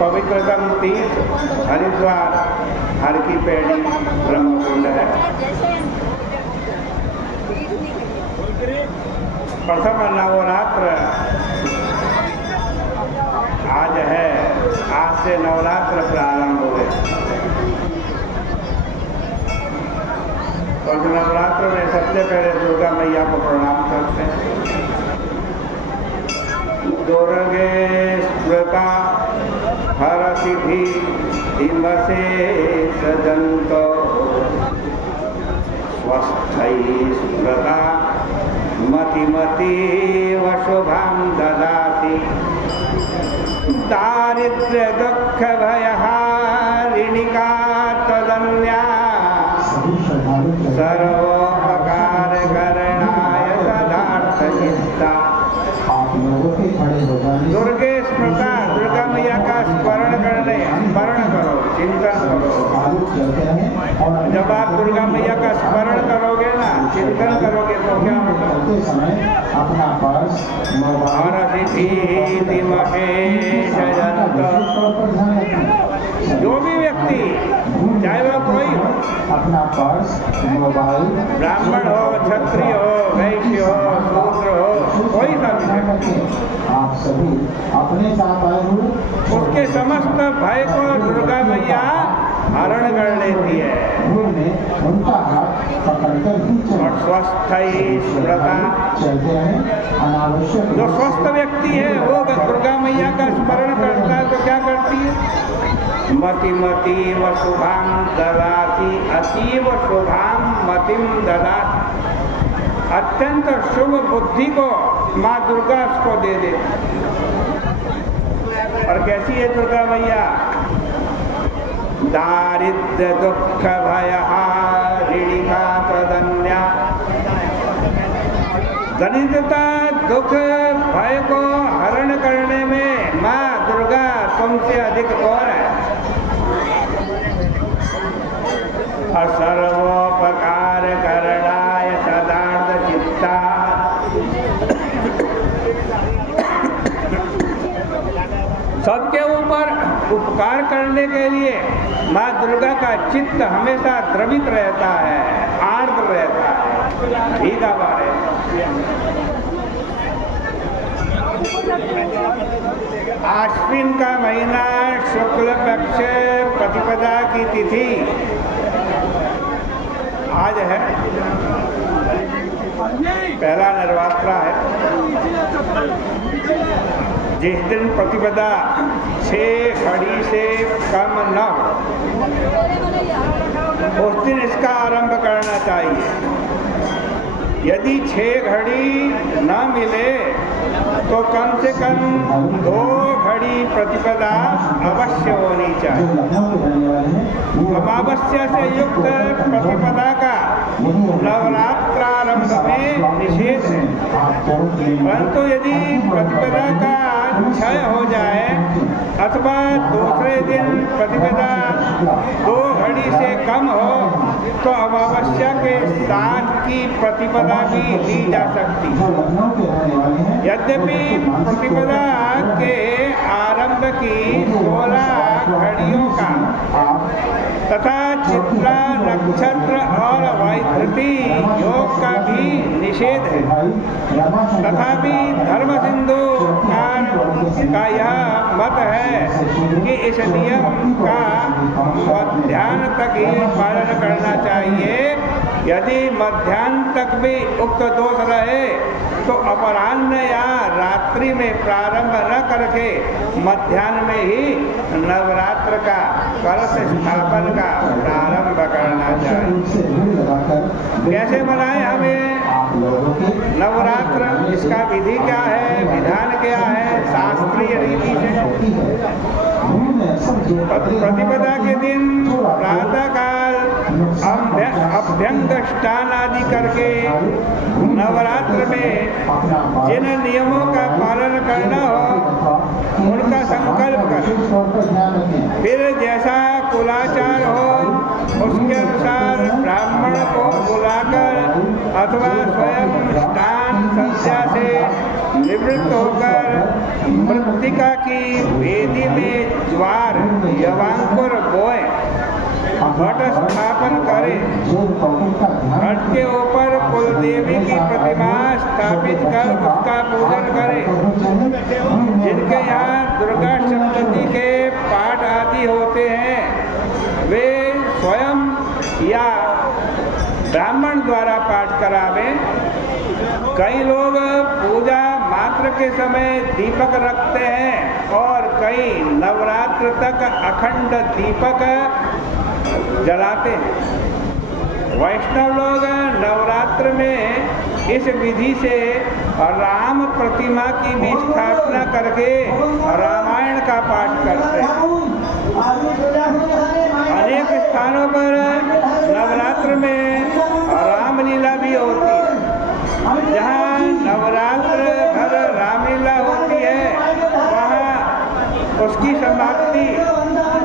पवित्रतम तीर्थ हरिद्वार हर की पैड़ी ब्रह्मकुंड है। प्रथम नवरात्र आज है। आज से नवरात्र प्रारंभ हुए। और नवरात्र में सबसे पहले दुर्गा मैया को प्रणाम करते हैं। दुर्गे स्मृता हरसि भी हिमसे सदंतो स्वस्थै स्मृता मतिमतीव शुभं ददाति। दारिद्र्य दुःख भयहारिणिका तदन्या सर्वोपकार करणाय सदार्थचित्ता। दुर्गे स्मृता, दुर्गा मैया का स्मरण करने, स्मरण करो, चिंतन करो। जब आप दुर्गा मैया का स्मरण करोगे ना, चिंतन करोगे तो क्या होगा? जो भी व्यक्ति, चाहे वह कोई हो, अपना पर्स, मोबाइल, ब्राह्मण हो, क्षत्रिय हो, वैश्य हो, शूद्र हो, कोई सा भी व्यक्ति, आप सभी अपने साथ आए हुए उसके समस्त भय को दुर्गा मैया हरण कर लेती है। उनका हाथ पकड़कर ही और स्वस्थ स्मृता, चलते हैं। अनावश्यक जो स्वस्थ व्यक्ति है वो दुर्गा मैया का स्मरण करता है तो क्या करती है? मतिमतीव शुभां ददाति। अतीव शुभां मतिम ददाति। अत्यंत शुभ बुद्धि को माँ दुर्गा उसको दे देती। और कैसी है दुर्गा मैया? दारिद्र्य दुःख भयहारिणिका तदन्या। दरिद्रता, दुख, भय को हरण करने में माँ दुर्गा तुमसे अधिक कौन है? सर्वोपकार करणाय सदार्थ चित्ता। सबके ऊपर उपकार करने के लिए माँ दुर्गा का चित्त हमेशा द्रवित रहता है, आर्द्र रहता है, भीगा हुआ रहता है। आश्विन का महीना शुक्ल पक्ष प्रतिपदा की तिथि आज है। पहला नवरात्रा है। जिस दिन प्रतिपदा 6 घड़ी से कम न हो उस दिन इसका आरंभ करना चाहिए। यदि 6 घड़ी न मिले तो कम से कम 2 घड़ी प्रतिपदा अवश्य होनी चाहिए। अमावस्या से युक्त प्रतिपदा का नवरात्रारंभ में निषेध है। परंतु यदि प्रतिपदा का क्षय हो जाए अथवा दूसरे दिन प्रतिपदा 2 घड़ी से कम हो तो अमावस्या के साथ की प्रतिपदा भी ली जा सकती है। यद्यपि प्रतिपदा के आरंभ की 16 घड़ियों का तथा चित्रा नक्षत्र और वैधृति योग का भी निषेध है। तथापि धर्म सिंधु का यह मत है कि इस नियम का मध्याह्न तक ही पालन करना चाहिए। यदि मध्याह्न तक भी उक्त दोष रहे तो अपराह्न या रात्रि में प्रारंभ न करके मध्याह्न में ही नवरात्र का कलश स्थापन का प्रारंभ करना चाहिए। कैसे मनाएं हमें नवरात्र? इसका विधि क्या है, विधान क्या है? शास्त्रीय रीति से प्रतिपदा के दिन प्रातःकाल अभ्यंग स्नान आदि करके नवरात्र में जिन नियमों का पालन करना हो उनका संकल्प करें। फिर जैसा कुलाचार हो उसके अनुसार ब्राह्मण को बुलाकर अथवा स्वयं स्नान संध्या से निवृत्त होकर मृत्तिका की वेदी में ज्वार यवांकुर बोए, घट स्थापन करे, घट के ऊपर कुलदेवी की प्रतिमा स्थापित कर उसका पूजन करे। जिनके यहाँ दुर्गा सप्तशती के पाठ आदि होते हैं वे स्वयं या ब्राह्मण द्वारा पाठ करावे। कई लोग पूजा मात्र के समय दीपक रखते हैं और कई नवरात्र तक अखंड दीपक जलाते हैं। वैष्णव लोग नवरात्र में इस विधि से राम प्रतिमा की भी स्थापना करके रामायण का पाठ करते हैं। अनेक स्थानों पर नवरात्र में रामलीला भी होती है। जहाँ नवरात्र भर रामलीला होती है वहाँ उसकी समाप्ति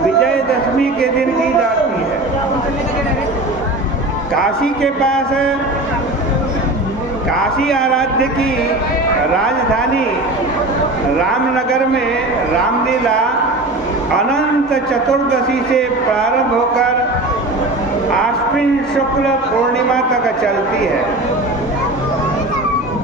विजयदशमी के दिन की जाती है। काशी के पास काशी आराध्य की राजधानी रामनगर में रामलीला अनंत चतुर्दशी से प्रारंभ होकर आश्विन शुक्ल पूर्णिमा तक चलती है।